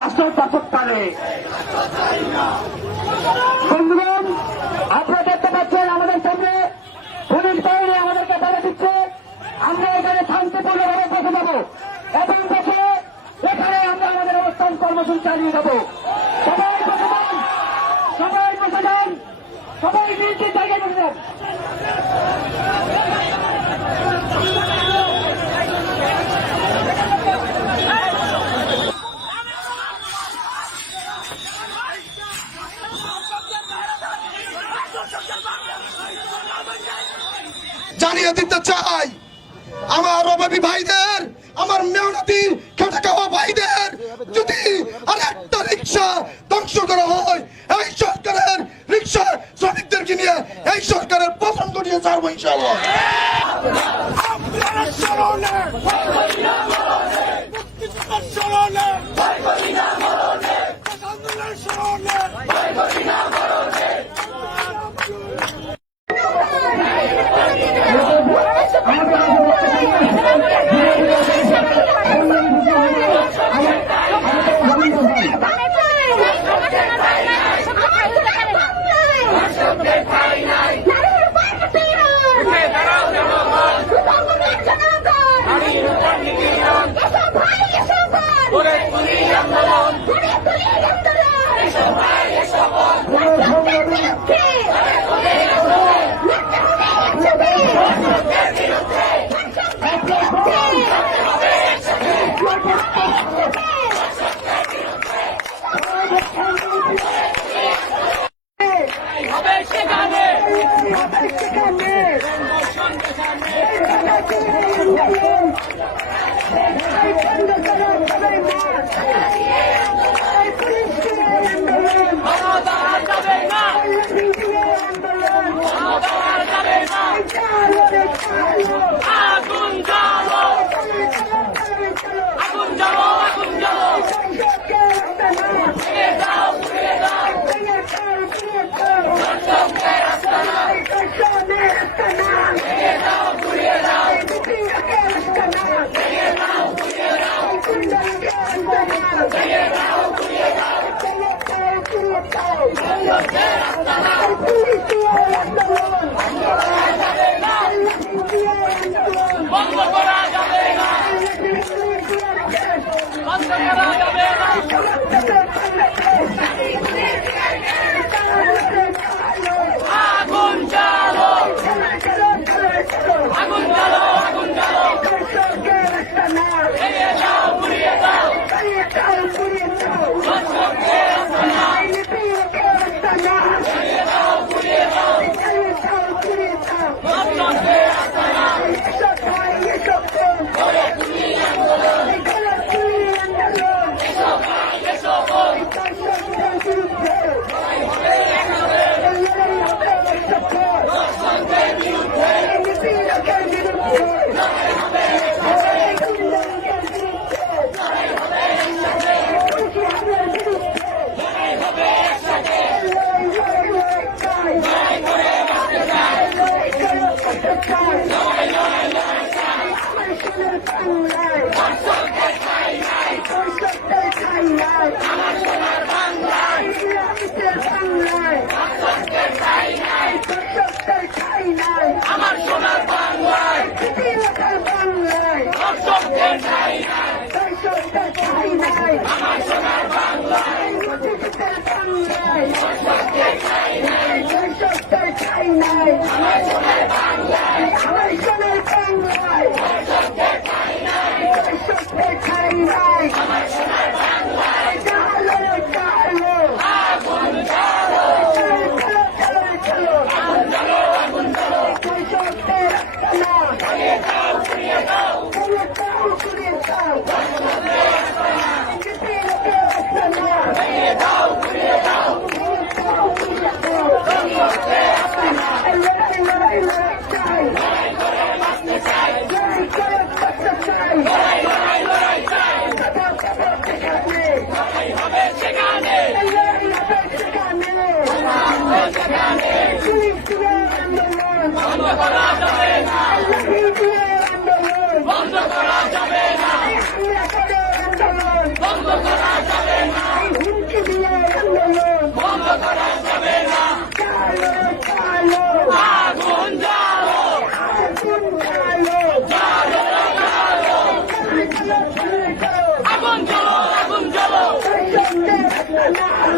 শাসক পারে। বন্ধুগণ, আপনারা দেখতে পাচ্ছেন আমাদের সামনে পুলিশ বাহিনী আমাদেরকে বলে দিচ্ছে আমরা এখানে শান্তিপূর্ণভাবে বসে যাব এবং বসে এখানে আমরা আমাদের অবস্থান কর্মসূচি চালিয়ে যাব। সবাই বসে যান, সবাই বসে যান, সবাই নিজ নিজ জায়গায় বসে যান। জানিয়ে দিতে চাই আমার অভাবী ভাইদের, আমার মেহনতি খেটে খাওয়া ভাইদের যদি আরেকটা রিক্সা ধ্বংস করা হয়, এই সরকারের রিক্সা শ্রমিকদেরকে নিয়ে এই সরকারের পতন ঘটিয়ে ছাড়বো ইনশাআল্লাহ।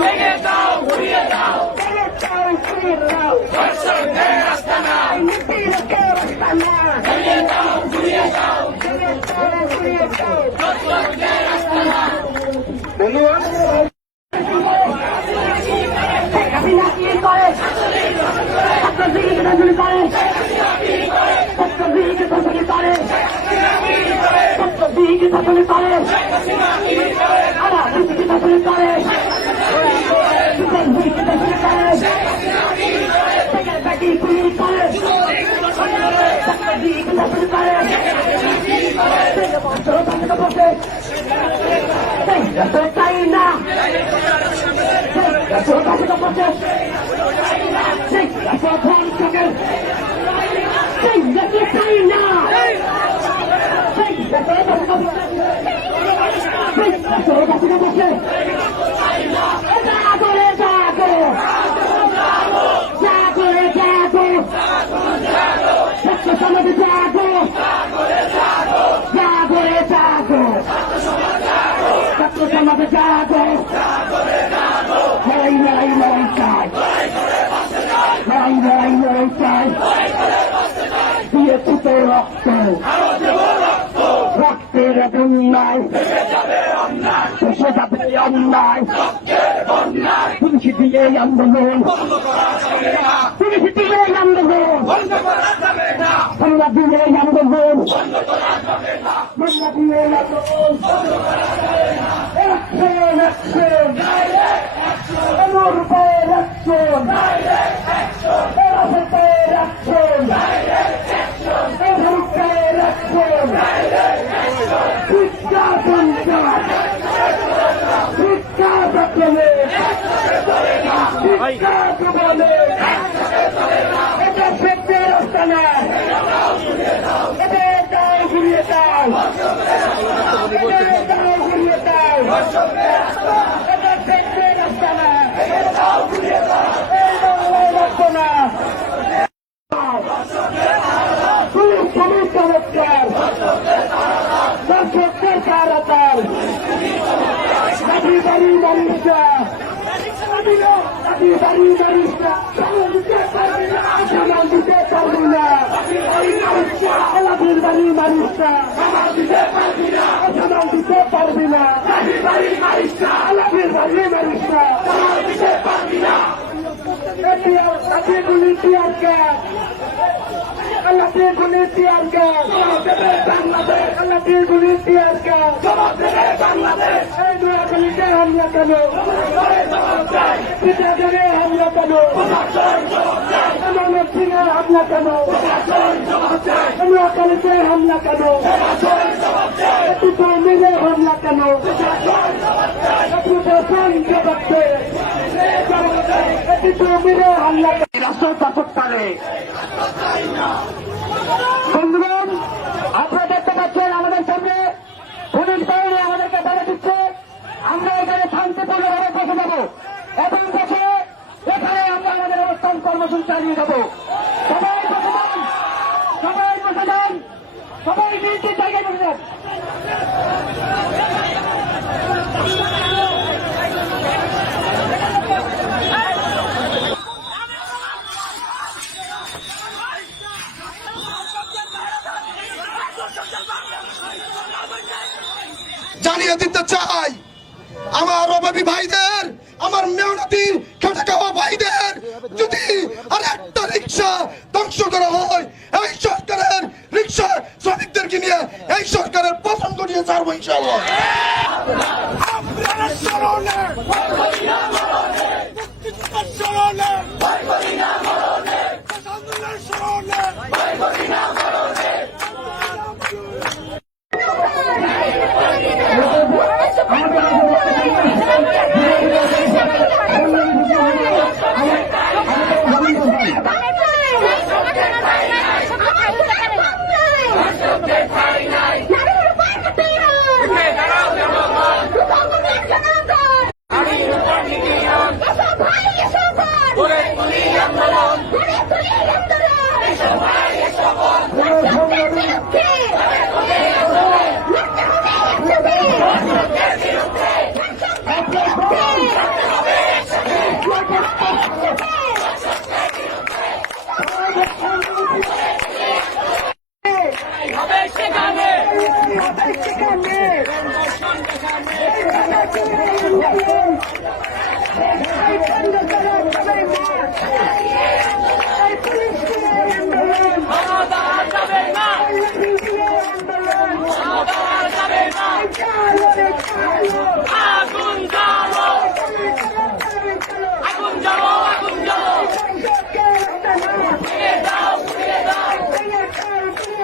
ভেঙে দাও ঘুরিয়ে দাও ধর্ষকদের আস্তানা ভেঙে দাও ঘুরিয়ে দাও ধর্ষকদের আস্তানা দিয়েছি তো রক্ত রক্তের বন্যায় দেশে যাবে অন্যায় পুলিশ দিয়ে আন্দোলন পুলিশ দিয়ে আন্দোলন বাংলা দিয়ে আন্দোলন বাংলা দিয়ে আন্দোলন হামলা কেন হামলা কেন হামলা কেন নোয়াখালীতে হামলা কেন মিলে হামলা কেন মিলে হামলা রাষ্ট্রশাসককালে বন্ধুগণ আপনারা দেখতে পাচ্ছেন আমাদের সামনে পুলিশ বাহিনী আমাদেরকে বলে দিচ্ছে আমরা এখানে শান্তিপূর্ণভাবে বসে যাব এবং বসে এখানে আমরা আমাদের অবস্থান কর্মসূচি চালিয়ে যাব। সবাই বসে যান, সবাই বসে যান, সবাই নিজ জায়গায় বসে যান। জানিয়ে দিতে চাই আমার অভাবী ভাইদের, আমার মেহনতি খেটে খাওয়া ভাইদের যদি আর একটা রিক্সা ধ্বংস করা হয়, এই সরকারের রিক্সা শ্রমিকদেরকে নিয়ে এই সরকারের পতন ঘটিয়ে ছাড়বো ইনশাআল্লাহ। আমি বন্ধ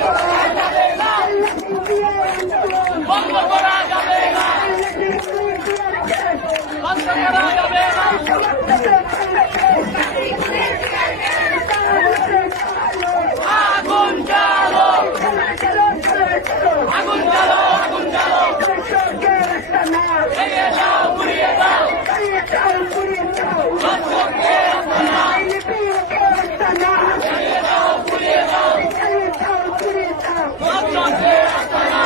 করা যাবে না, বন্ধ করা যাবে না। আগুন জ্বালো, আগুন জ্বালো, আগুন জ্বালো, ভেঙে দাও, পুড়িয়ে দাও, দর্শককে আস্তানা, ভেঙে দাও, পুড়িয়ে দাও, দর্শককে আস্তানা,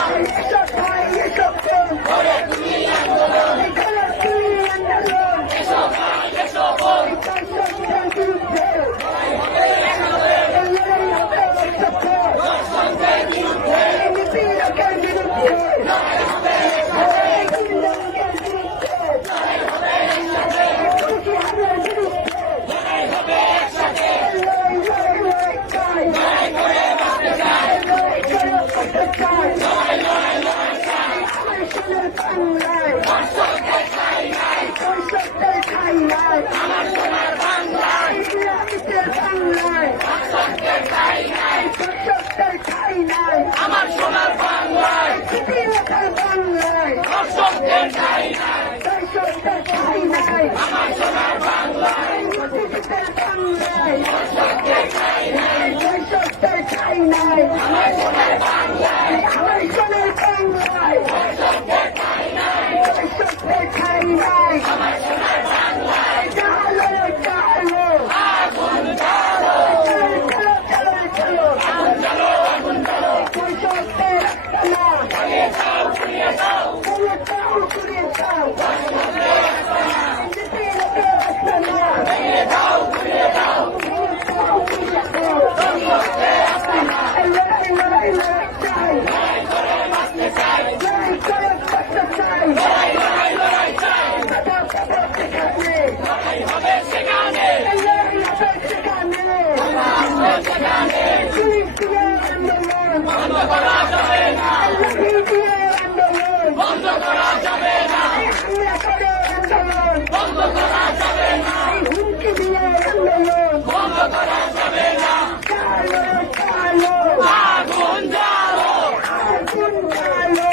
করে তুলি আন্দোলন, এসো ভাই, এসো বোন, দর্শকদের বিরুদ্ধে লড়াই হবে একসাথে, লড়াই করে বাঁচতে চাই, লড়াই লড়াই লড়াই চাই, দর্শকদের ঠাই নাই, আমার সোনার বাংলায়, দর্শকদের ঠাই নাই, আমার সোনার বাংলায়, দর্শকদের ঠাই নাই, আমার সোনার বাংলায়, দর্শকদের ঠাই নাই, আমার সোনার বাংলায়, দর্শকদের ঠাই নাই, আমার সোনার বাংলায়, আগুন জ্বালো, আগুন জ্বালো, আগুন জ্বালো, জ্বালিয়ে দাও, পুড়িয়ে দাও, ভেঙে দাও, পুড়িয়ে দাও, দর্শকদের আস্তানা, লড়াই করে বাঁচতে চাই, লড়াই লড়াই লড়াই চাই, লড়াই হবে সেখানে, আসবে সেখানে, বন্ধ করা যাবে না, বন্ধ করা যাবে না, বন্ধ করা যাবে না, বন্ধ করা যাবে না, আগুন জ্বালো, জ্বালো,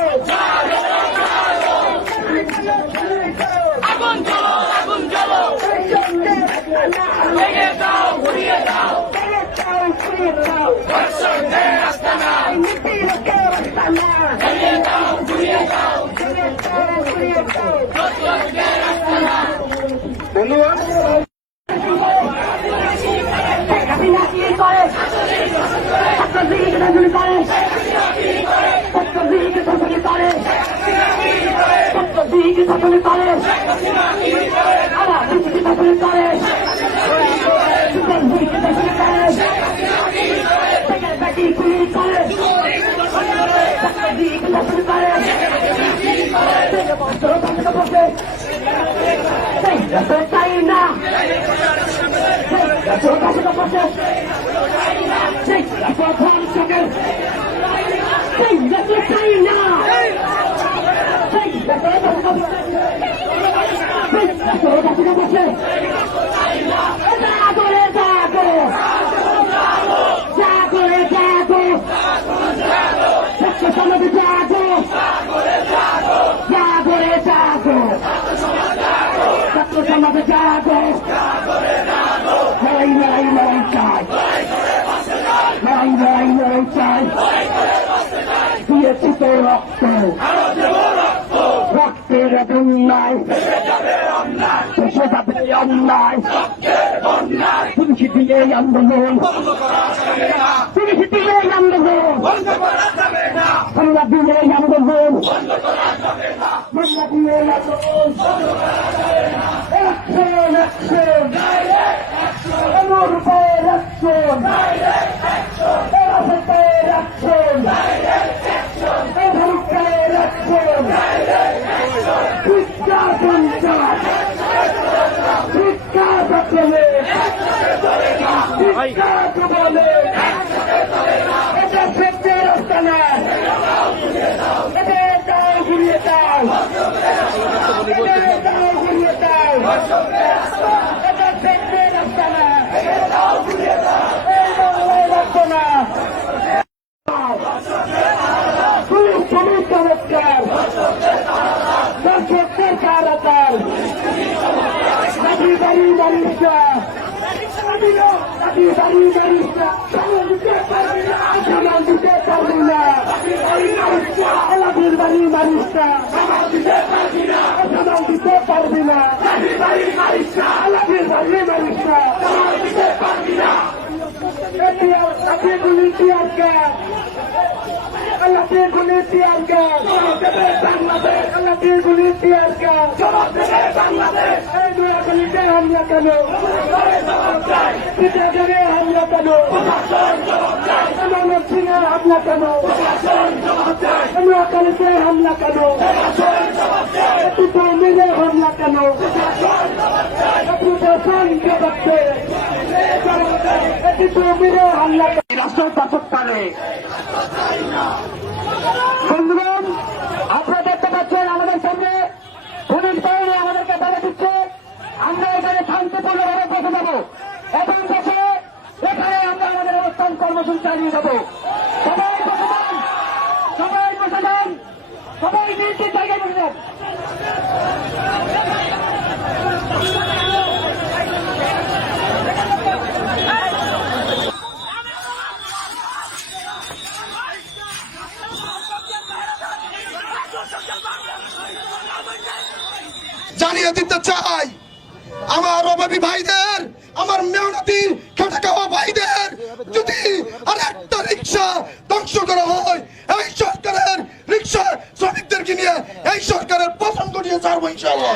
জ্বালো, আগুন জ্বালো, আগুন জ্বালো, ভেঙে দাও, পুড়িয়ে দাও, দর্শকদের আস্তানা, ভেঙে দাও, পুড়িয়ে দাও, দর্শকদের আস্তানা। সমাজে জাগো, লড়াই লড়াই লড়াই চাই, লড়াই লড়াই লড়াই চাই, দিয়েছি তো রক্ত, রক্তে দেশের অন্যায় দেশে যাবে অন্যায় পুলিশ দিয়ে আন্দোলন পুলিশ দিয়ে আন্দোলন আমরা দিয়ে আন্দোলন আমরা দিয়ে আন্দোলন অ্যাকশন আমার উপর অ্যাকশন অ্যাকশন চমৎকার দর্শকদের কারাতার নাকি বাড়ি বাড়িটা নাকি বাড়ি বাড়িটা সামান দিতে পারবি না এলাকির বাড়ি বাড়িটা সামান দিতে পারবি না এলাকির বাড়ি বাড়িটা নাকি গুলি টিয়ারকা Allah গুলি টিয়ারকা Allah গুলি টিয়ারকা এই দুয়া গুলিতে হামলা কেন পিতাকে হামলা কেন আমার সিনে হামলা কেন আমরা কালিতে হামলা কেন একটু তো মিলে হামলা কেন একটু তো সঙ্গে বাড়ছে একটু তো মিলে হামলা রাষ্ট্র শাসক পারে বন্ধুগণ আপনারা দেখতে পাচ্ছেন আমাদের সামনে পুলিশ বাহিনী আমাদেরকে বাধা দিচ্ছে আমরা এখানে শান্তিপূর্ণভাবে বসে যাব এবং বসে এখানে আমরা আমাদের অবস্থান কর্মসূচি চালিয়ে যাব সবাই বসে যান সবাই বসে যান সবাই নির্দিষ্ট জায়গায় বসে যান জানিয়ে দিতে চাই আমার অভাবী ভাইদের, আমার মেহনতি খেটে খাওয়া ভাইদের যদি আর একটা রিক্সা ধ্বংস করা হয়, এই সরকারের রিক্সা শ্রমিকদেরকে নিয়ে এই সরকারের পতন ঘটিয়ে ছাড়বো ইনশাআল্লাহ।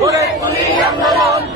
Boleh kuliah malam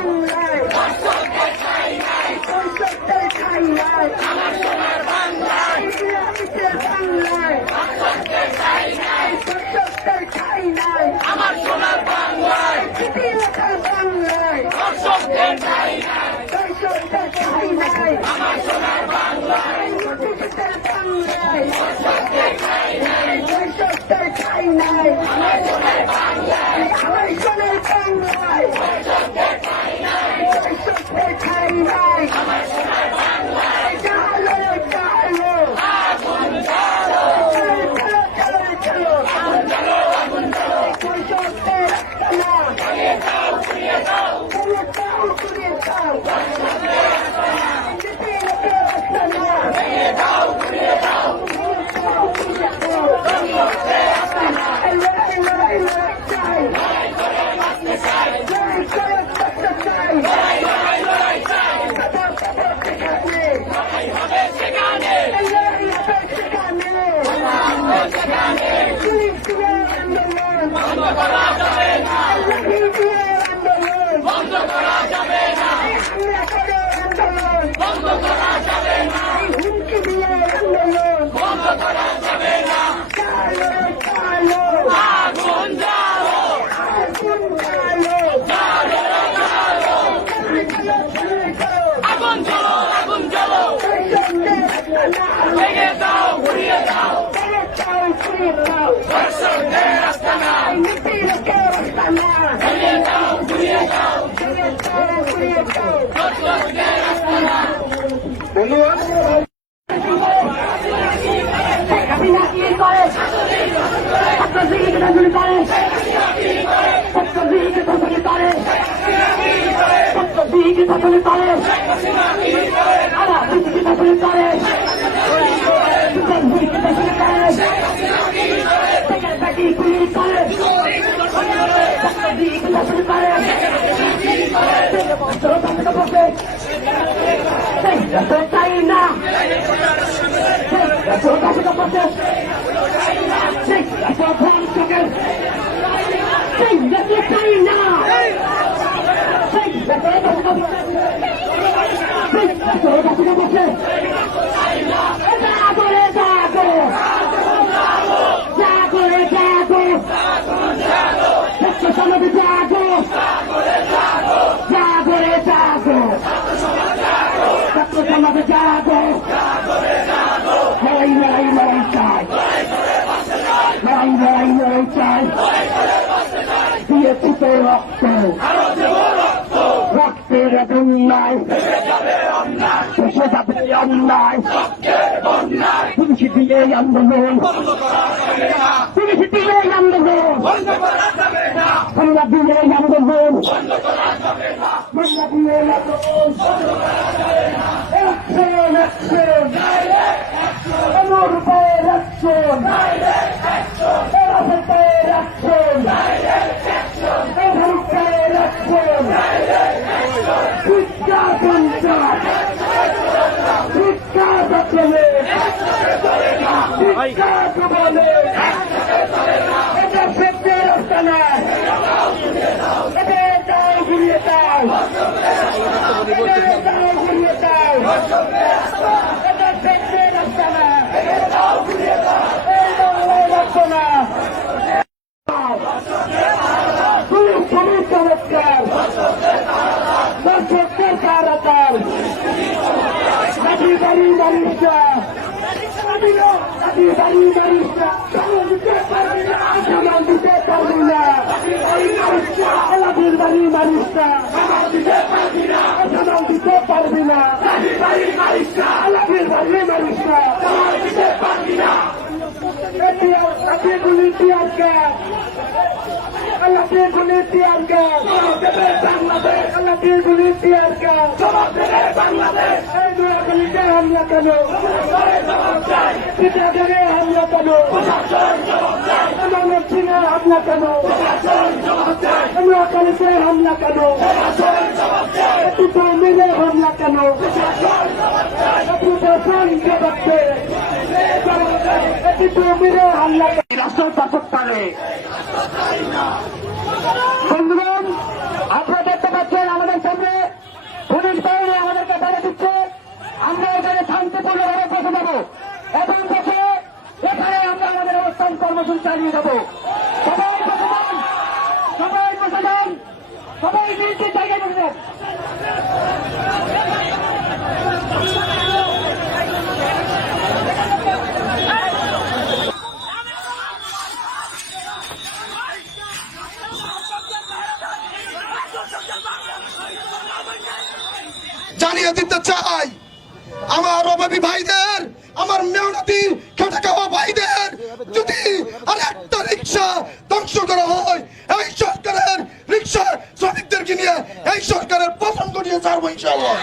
বাংলায় দর্শকদের ঠাঁই নাই আমার সোনার বাংলায় ইতিহাসের বাংলায় দর্শকদের ঠাঁই নাই দর্শকদের ঠাঁই নাই আমার সোনার বাংলায় ইতিহাসের বাংলায় দর্শকদের ঠাঁই নাই দর্শকদের ঠাঁই নাই আমার সোনার বাংলায় ইতিহাসের বাংলায় দর্শকদের ঠাঁই নাই দর্শকদের ঠাঁই নাই আমার সোনার বাংলায় আমার সোনার বাংলায় দর্শকদের ঠাঁই নাই দর্শকদের ঠাঁই নাই আমার সোনার বাংলায় চালো চালো আগুন জ্বালো চলো চলো চলো আগুন জ্বালো আগুন জ্বালো দর্শকদের রাস্তা জ্বালিয়ে দাও পুড়িয়ে দাও চলো চাও ঘুরে চাও ইতিহাসের রাস্তা জ্বালিয়ে দাও পুড়িয়ে দাও চাও ঘুরে চাও লড়াই লড়াই লড়াই চাই লড়াই করে বাঁচতে চাই লড়াই করে বাঁচতে চাই লড়াই লড়াই লড়াই চাই খবর খবর সেখানে লড়াই হবে সেখানে লড়াই হবে সেখানে হবে সেখানে পুলিশ দিয়ে আন্দোলন বন্ধ করা যাবে না লাঠি দিয়ে আন্দোলন বন্ধ করা যাবে না হামলা করে আন্দোলন বন্ধ করা যাবে না হুমকি দিয়ে আন্দোলন বন্ধ করা যাবে না চালো চালো আগুন জ্বালো আগুন চালো জ্বালো জ্বালো চালো চালো চালো আগুন জ্বালো আগুন জ্বালো দর্শকদের রাস্তা ভেঙে দাও ঘুরিয়ে দাও চলো চাও ঘুরে চাও দর্শকদের রাস্তা না ইতিহাসের রাস্তা ভেঙে দাও ঘুরিয়ে দাও চলো চাও ঘুরে চাও দর্শকদের রাস্তা না হাসিনা কি করে ছাত্রলীগ দখল করে ছাত্রলীগ দখল করে ছাত্রলীগ দখল করে রাজনীতি দখল করে ছাত্রলীগ দখল করে সেক্রেটারি গুলি করে ছাত্রলীগ দখল করে চাই না সমাজে জাগো লড়াই লড়াই লড়াই চাই লড়াই লড়াই লড়াই চাই দিয়েছি তো রক্ত রক্তের বন্যায় দেশে যাবে অন্যায় পুলিশ দিয়ে আন্দোলন পুলিশ দিয়ে আন্দোলন আমরা দিয়ে আন্দোলন আমরা দিয়ে আন্দোলন অ্যাকশন অ্যাকশন আমার পায়ের অ্যাকশন এর পায়ের অ্যাকশন এর পায়ের অ্যাকশন শিক্ষা সঞ্চার শিক্ষা দখলে শিক্ষা কবলে এটা সত্যের রাস্তা না এটা দাও ঘুরিয়ে দাও এটা দাও ঘুরিয়ে দাও এটা সত্যের রাস্তা না এই বাংলায় রাস্তা না পুলিশ পুলিশ চমৎকার দর্শকদের কারাগার বাড়ি বাড়িটা বাড়ি বাড়িটা সামাল দিতে পারবি না আলাদির বাড়ি বাড়িটা সামাল দিতে পারবি না আলাদির বাড়ি বাড়িটা আপনি গুলি টিয়ারকে আল্লাহকে গুলি টিয়ারকে আল্লাহকে গুলি টিয়ারকে বাংলাদেশ এই দুয়া গুলিতে হামলা কেন চিটাগাঙে হামলা কেন ময়মনসিংহে হামলা কেন নোয়াখালীতে হামলা কেন মিলে হামলা কেন প্রশাসন জবাবতে মিলে হামলা রাষ্ট্র শাসক পারে বন্ধুগণ আপনারা দেখতে পাচ্ছেন আমাদের সামনে অপরাধ চালিয়ে যাবো। সবাই বসে যান, সবাই বসে যান, সবাই নিজের জায়গায় বসে যান। জানিয়ে দিতে চাই আমার অভাবী ভাইদের, আমার মেহনতি খেটে খাওয়া ভাইদের যদি আর একটা রিক্সা ধ্বংস করা হয়, এই সরকারের রিক্সা শ্রমিকদেরকে নিয়ে এই সরকারের পতন ঘটিয়ে ছাড়বো ইনশাআল্লাহ।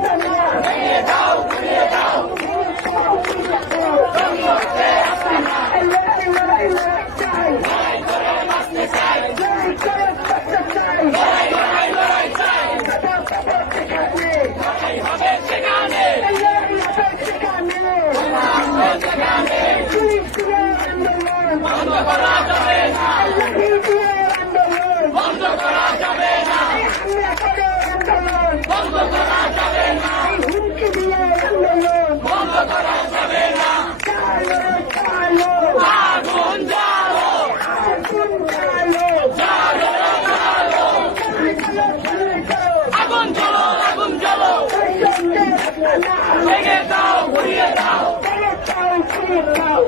Come on. ভেঙে দাও ঘুরিয়ে দাও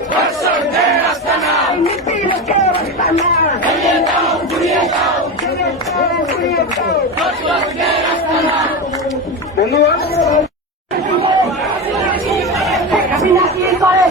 ধর্ষকদের আস্তানা ভেঙে দাও ঘুরিয়ে দাও ধর্ষকদের আস্তানা করে